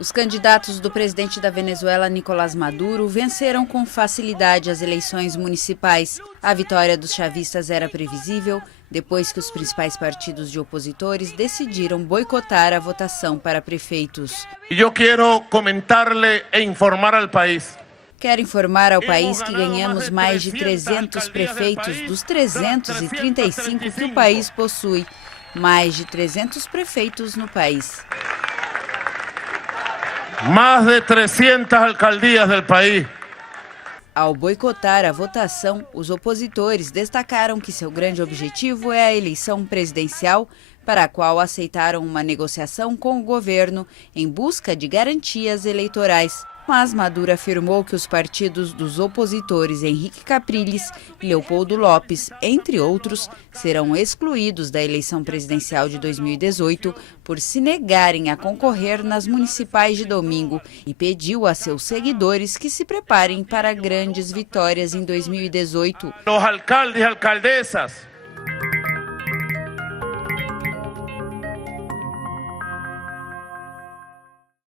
Os candidatos do presidente da Venezuela, Nicolás Maduro, venceram com facilidade as eleições municipais. A vitória dos chavistas era previsível depois que os principais partidos de opositores decidiram boicotar a votação para prefeitos. Eu quero comentar-lhe e informar ao país. Quero informar ao país que ganhamos mais de 300 prefeitos dos 335 que o país possui. Mais de 300 prefeitos no país. Mais de 300 alcaldias do país. Ao boicotar a votação, os opositores destacaram que seu grande objetivo é a eleição presidencial, para a qual aceitaram uma negociação com o governo em busca de garantias eleitorais. Mas Maduro afirmou que os partidos dos opositores Henrique Capriles e Leopoldo Lopes, entre outros, serão excluídos da eleição presidencial de 2018 por se negarem a concorrer nas municipais de domingo e pediu a seus seguidores que se preparem para grandes vitórias em 2018. Os alcaldes e alcaldesas